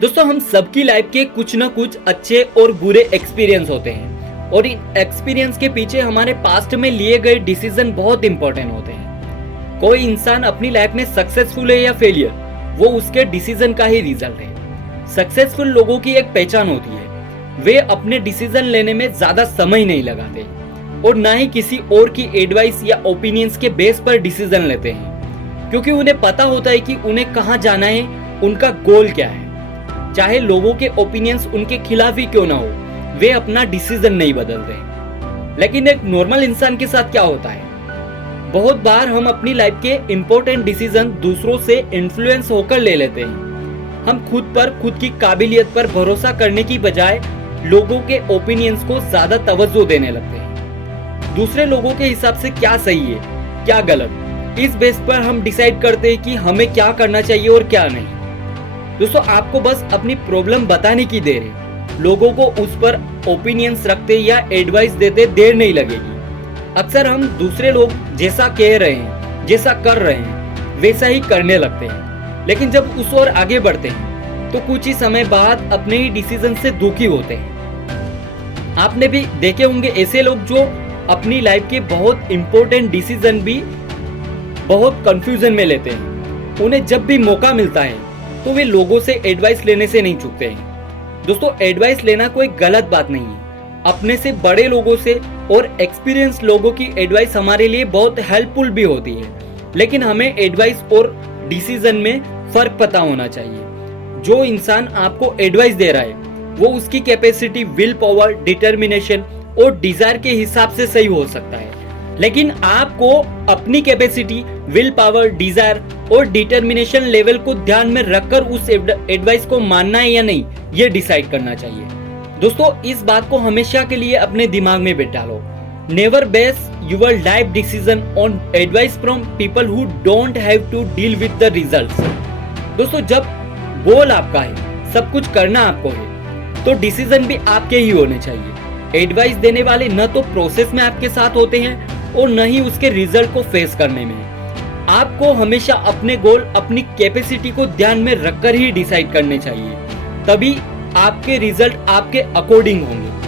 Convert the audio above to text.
दोस्तों हम सबकी लाइफ के कुछ ना कुछ अच्छे और बुरे एक्सपीरियंस होते हैं और इन एक्सपीरियंस के पीछे हमारे पास्ट में लिए गए डिसीजन बहुत इंपॉर्टेंट होते हैं। कोई इंसान अपनी लाइफ में सक्सेसफुल है या फेलियर, वो उसके डिसीजन का ही रिजल्ट है। सक्सेसफुल लोगों की एक पहचान होती है, वे अपने डिसीजन लेने में ज्यादा समय नहीं लगाते और ना ही किसी और की एडवाइस या ओपिनियंस के बेस पर डिसीजन लेते हैं, क्योंकि उन्हें पता होता है कि उन्हें कहाँ जाना है, उनका गोल क्या है। चाहे लोगों के ओपिनियंस उनके खिलाफ ही क्यों ना हो, वे अपना डिसीजन नहीं बदलते। लेकिन एक नॉर्मल इंसान के साथ क्या होता है, बहुत बार हम अपनी लाइफ के इंपॉर्टेंट डिसीजन दूसरों से इन्फ्लुएंस होकर ले लेते हैं। हम खुद की काबिलियत पर भरोसा करने की बजाय लोगों के ओपिनियंस को ज्यादा तवज्जो देने लगते हैं। दूसरे लोगों के हिसाब से क्या सही है, क्या गलत, इस बेस पर हम डिसाइड करते हैं कि हमें क्या करना चाहिए और क्या नहीं। दोस्तों आपको बस अपनी प्रॉब्लम बताने की देर है, लोगों को उस पर ओपिनियंस रखते या एडवाइस देते देर नहीं लगेगी। अक्सर हम दूसरे लोग जैसा कह रहे हैं, जैसा कर रहे हैं, वैसा ही करने लगते हैं। लेकिन जब उस ओर आगे बढ़ते हैं तो कुछ ही समय बाद अपने ही डिसीजन से दुखी होते हैं। आपने भी देखे होंगे ऐसे लोग जो अपनी लाइफ के बहुत इंपॉर्टेंट डिसीजन भी बहुत कंफ्यूजन में लेते हैं। उन्हें जब भी मौका मिलता है तो वे लोगों से एडवाइस लेने से नहीं चूकते हैं। दोस्तों एडवाइस लेना कोई गलत बात नहीं है। अपने से बड़े लोगों से और एक्सपीरियंस लोगों की एडवाइस हमारे लिए बहुत हेल्पफुल भी होती है, लेकिन हमें एडवाइस और डिसीजन में फर्क पता होना चाहिए। जो इंसान आपको एडवाइस दे रहा है वो उसकी कैपेसिटी, विल पावर, डिटर्मिनेशन और डिजायर के हिसाब से सही हो सकता है, लेकिन आपको अपनी कैपेसिटी, विल पावर, डिजायर और डिटर्मिनेशन लेवल को ध्यान में रखकर उस एडवाइस को मानना है या नहीं, ये डिसाइड करना चाहिए। दोस्तों इस बात को हमेशा के लिए अपने दिमाग में बैठा लो। Never base your life decision on advice from people who don't have to deal with the results. दोस्तों जब गोल आपका है, सब कुछ करना आपको है, तो डिसीजन भी आपके ही होने चाहिए। एडवाइस देने वाले न तो प्रोसेस में आपके साथ होते हैं और न ही उसके रिजल्ट को फेस करने में। आपको हमेशा अपने गोल, अपनी कैपेसिटी को ध्यान में रखकर ही डिसाइड करने चाहिए, तभी आपके रिजल्ट आपके अकॉर्डिंग होंगे।